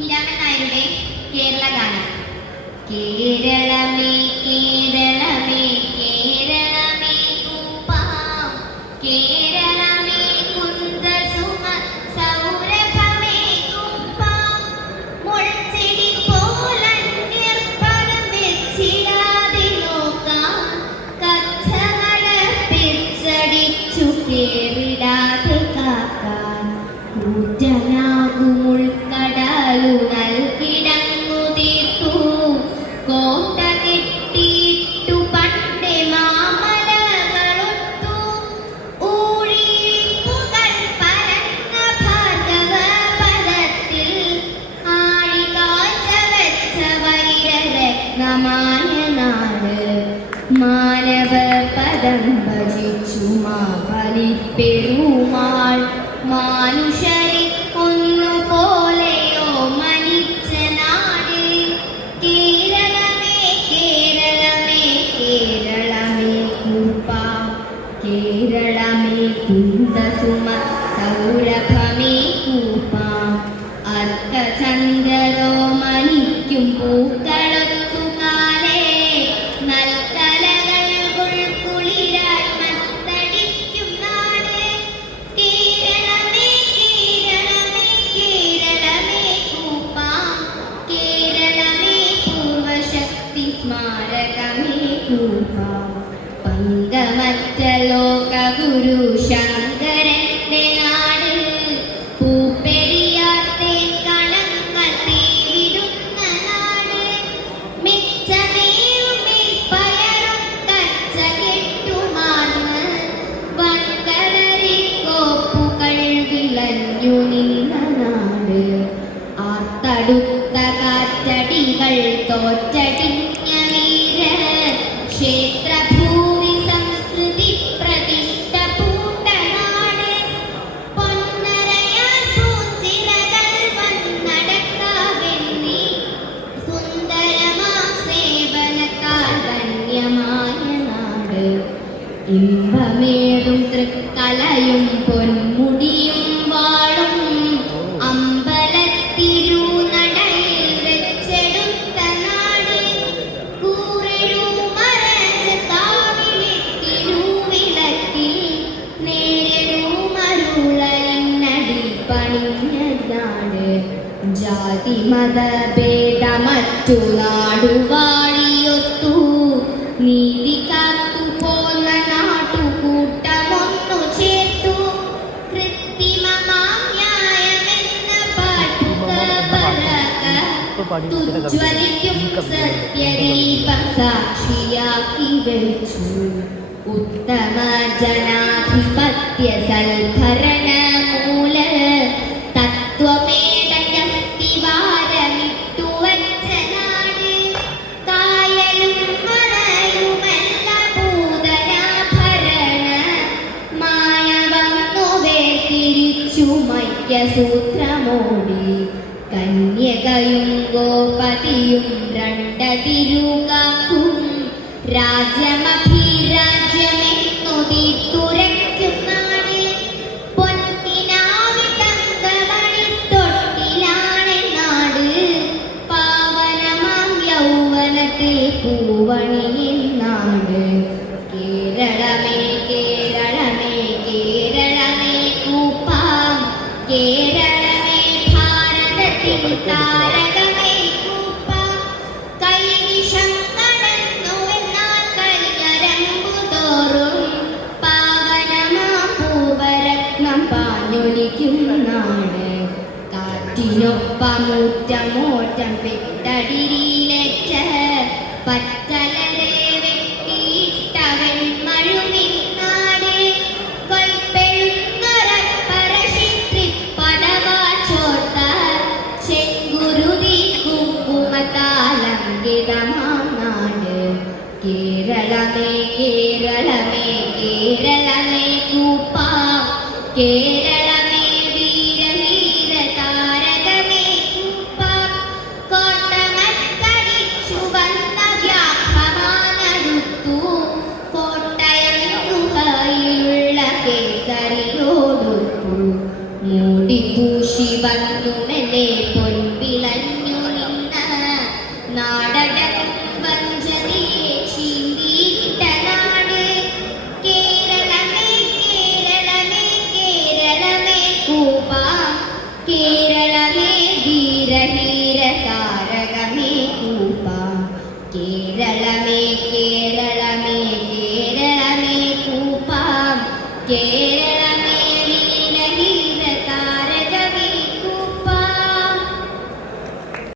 കുഞ്ഞിരാമൻ നായരുടെ കേരള ഗാനം കേരളമേ കേരളമേ കേരളമേ കൂപ്പാം. മാനവ പദം ഭജിച്ചു മാലിപ്പെരുമാൾ മാനുഷരെ ഒന്നുപോലെയോ മരിച്ച നാട്. കേരളമേ കേരളമേ കേരളമേ കൂപ്പ. കേരളമേ കുന്തസുമ സൗരഭമേ കൂപ്പ. അർത്ഥചന്ദ്രോ മണിക്കും പൂക്കളൊത്തുകാലേ കൂപ്പാം പങ്കമറ്റ ലോക ഗുരു ശങ്കരന്റെ നാട് പൂപ്പെരിയാത്തെ കണങ്ങൾ തീവിടുന്ന നാട്. മിച്ചമേയും പയറും കച്ച കെട്ടുമാർന്ന് നിന്ന നാട്. ആർത്തടുത്ത കാറ്റടികൾ തോറ്റടിഞ്ഞ വീര ക്ഷേത്രഭൂമി സംസ്കൃതി പ്രതിഷ്ഠ പൂണ്ട നാട് പൊന്നരയാൽ പൂച്ചിറകൾ വന്നടക്കാവെന്നീ. സുന്ദരമാം സേവനത്താൽ ധന്യമായ നാട്. ഇമ്പമേറും തൃക്കലയും ജാതി മതഭേദമറ്റു നാടുവാഴിയൊത്തു നീതി കാത്തു പോന്ന നാട്ടുകൂട്ടമൊന്നു ചേർത്തു. കൃത്രിമമാം ന്യായമെന്ന പാട്ടുക പലക തുജ്വലിക്കും സത്യദീപം സാക്ഷിയാക്കി വെച്ചു. ഉത്തമ ജനാധിപത്യ സൽഭരണ മയ്യസൂത്രമോടി കന്യകയും ഗോപതിയും രണ്ടതിരുകാക്കും രാജ്യമഭിരാജ്യമെന്നു യൗവനത്തിൽ പൂവണിയിൽ നാട്. കേരളമേ കേരളമേ കേരളമേ കൂപ്പാം. കേരളമേ ഭാരതത്തിൽ താരകമേ കൂപ്പാം. കൈവിഷം കടന്നു എന്നാൽ കളികരമ്പു തോറും പാവനമാ പൂവരത്നം പാഞ്ഞൊലിക്കും നാട്. കാറ്റിനൊപ്പമൂറ്റമോറ്റം പെട്ടടിയിലേറ്റ പച്ചലരെ വെട്ടിയിട്ടവൻ മഴുവിൻ നാട് കൊൽപ്പെഴുന്നൊരപ്പരശിത്രി പടവാച്ചോട്ട ചെങ്കുരുതി കുക്കുമത്താലങ്കിതമാം നാട് കേരളമേ കേരളമേ കേരളമേ കൂപ്പാ കേരളമേ की